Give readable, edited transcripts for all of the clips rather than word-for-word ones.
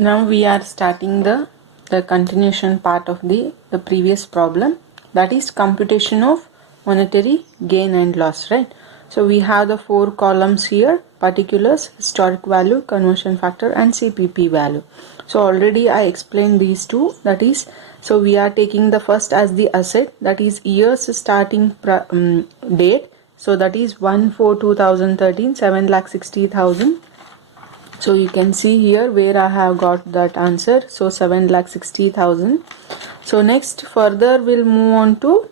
Now we are starting the continuation part of the previous problem, that is computation of monetary gain and loss, right? So we have the 4 columns here: particulars, historic value, conversion factor and CPP value. So already I explained these two, that is, so we are taking the first as the asset, that is year's starting date. So that is 1/4/2013, 7,60,000. So you can see here where I have got that answer. So 7,60,000. So next further we'll move on to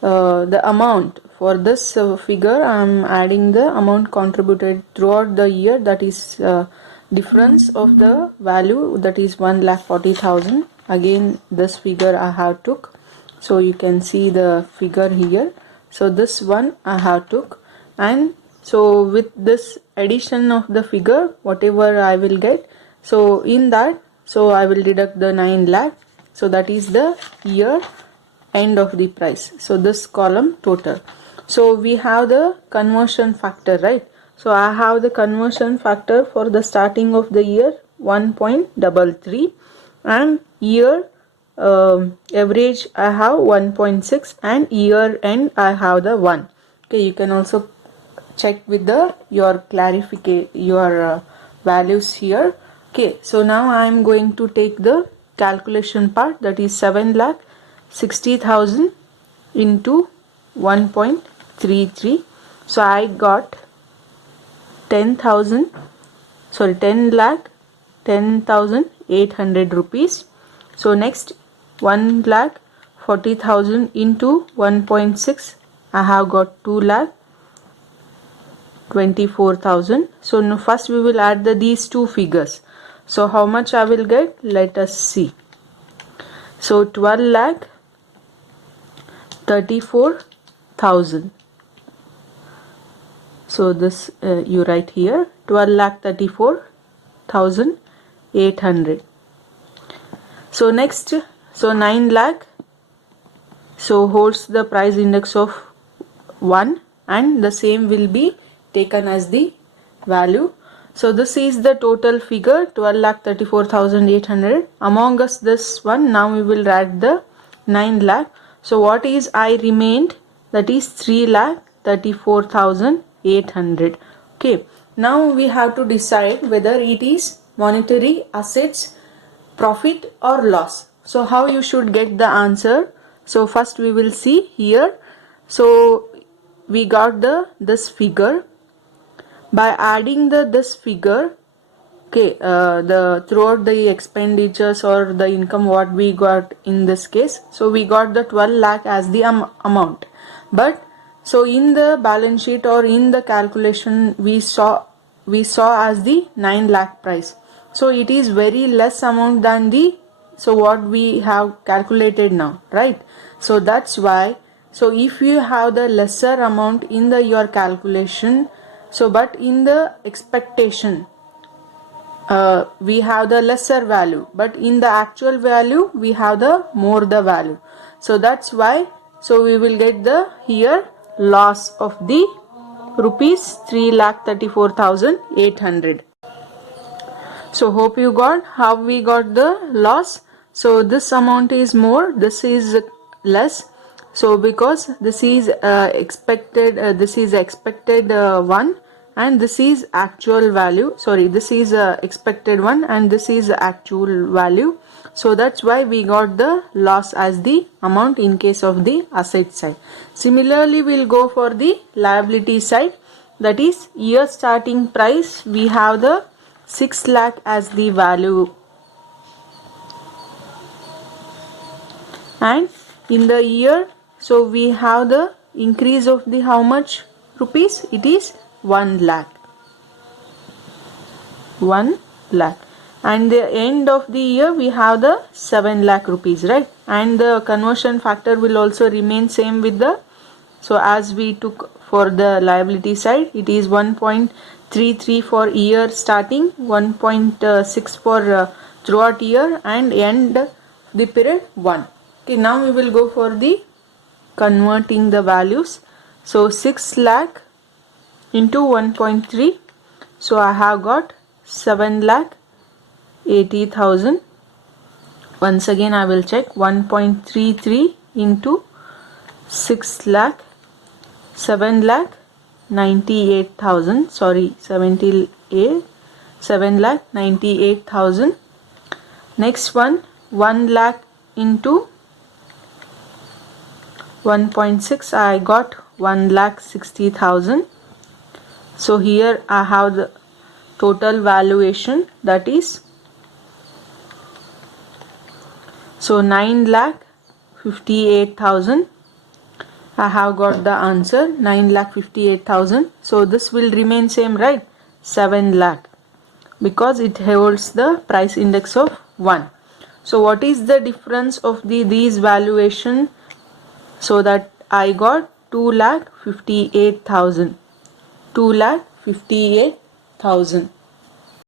the amount. For this figure I am adding the amount contributed throughout the year, that is difference of the value, that is 1,40,000. Again this figure I have took. So you can see the figure here. So this one I have took, and so with this addition of the figure, whatever I will get, so in that, so I will deduct the 9 lakh. So that is the year end of the price. So this column total. So we have the conversion factor, right? So I have the conversion factor for the starting of the year 1.33, and year average I have 1.6, and year end I have the 1. Okay, you can also check with the your values here. Okay, so now I am going to take the calculation part, that is 7,60,000 into 1.33. so I got 10,000, sorry 10 lakh 10,800 rupees. So next 1,40,000 into 1.6, I have got 2,24,000. So now first we will add these two figures. So how much I will get? Let us see. So 12,34,000. So this you write here 12,34,800. So next, so 9 lakh, so holds the price index of 1, and the same will be taken as the value. So this is the total figure 12,34,800. Among us this one, now we will add the 9 lakh. So what is I remained? That is 3,34,800. Okay, now we have to decide whether it is monetary assets, profit or loss. So how you should get the answer? So first we will see here. So we got this figure by adding this figure. Okay, the throughout the expenditures or the income what we got in this case, so we got the 12 lakh as the amount, but so in the balance sheet or in the calculation we saw as the 9 lakh price. So it is very less amount than the what we have calculated now, right? So that's why, so if you have the lesser amount in your calculation, so but in the expectation we have the lesser value, but in the actual value we have the more the value. So that's why, so we will get the here loss of the rupees 3,34,800. So hope you got how we got the loss. So this amount is more, this is less. So because this is expected, one, and this is actual value, sorry, this is expected one and this is actual value. So that's why we got the loss as the amount in case of the asset side. Similarly, we'll go for the liability side, that is year starting price. We have the 6 lakh as the value, and in the year, so we have the increase of the how much rupees? It is 1 lakh. 1 lakh. And the end of the year we have the 7 lakh rupees, right? And the conversion factor will also remain same with the, so as we took for the liability side, it is 1.33 for year starting, 1.6 for throughout year, and end the period 1. Okay, now we will go for the converting the values. So 6 lakh into 1.3, so I have got 7 lakh 80,000. Once again I will check. 1.33 into 6 lakh, 7 lakh 98,000, sorry, 78, 7 lakh 98,000. Next one, 1 lakh into 1.6, I got 1,60,000. So here I have the total valuation, that is, so 9,58,000. I have got the answer, 9,58,000. So this will remain same, right? 7 lakh, because it holds the price index of 1. So what is the difference of these valuation? So that I got 2,58,000. 2,58,000.